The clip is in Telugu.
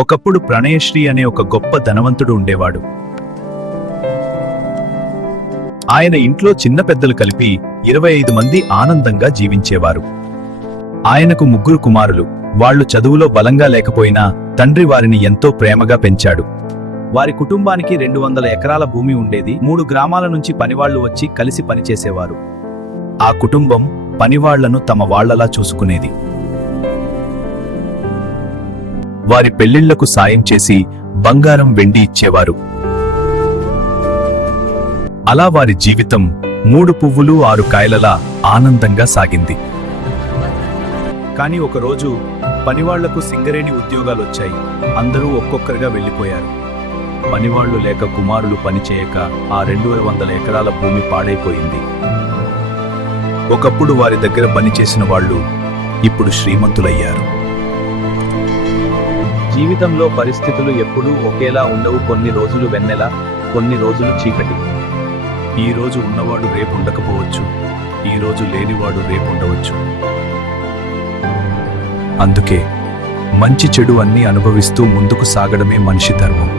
ఒకప్పుడు ప్రణయశ్రీ అనే ఒక గొప్ప ధనవంతుడు ఉండేవాడు. ఆయన ఇంట్లో చిన్న పెద్దలు కలిపి 25 మంది ఆనందంగా జీవించేవారు. ఆయనకు 3 కుమారులు. వాళ్లు చదువులో బలంగా లేకపోయినా తండ్రి వారిని ఎంతో ప్రేమగా పెంచాడు. వారి కుటుంబానికి 200 ఎకరాల భూమి ఉండేది. 3 గ్రామాల నుంచి పనివాళ్లు వచ్చి కలిసి పనిచేసేవారు. ఆ కుటుంబం పనివాళ్లను తమ వాళ్లలా చూసుకునేది. వారి పెళ్లిళ్లకు సాయం చేసి బంగారం వెండి ఇచ్చేవారు. అలా వారి జీవితం 3 పువ్వులు 6 కాయలలా ఆనందంగా సాగింది. కాని ఒకరోజు పనివాళ్లకు సింగరేణి ఉద్యోగాలొచ్చాయి. అందరూ ఒక్కొక్కరుగా వెళ్లిపోయారు. పనివాళ్లు లేక కుమారులు పనిచేయక ఆ 200 ఎకరాల భూమి పాడైపోయింది. ఒకప్పుడు వారి దగ్గర పనిచేసిన వాళ్ళు ఇప్పుడు శ్రీమంతులయ్యారు. జీవితంలో పరిస్థితులు ఎప్పుడూ ఒకేలా ఉండవు. కొన్ని రోజులు వెన్నెల, కొన్ని రోజులు చీకటి. ఈ రోజు ఉన్నవాడు రేపు ఉండకపోవచ్చు, ఈ రోజు లేనివాడు రేపు ఉండవచ్చు. అందుకే మంచి చెడు అన్నీ అనుభవిస్తూ ముందుకు సాగడమే మనిషి ధర్మం.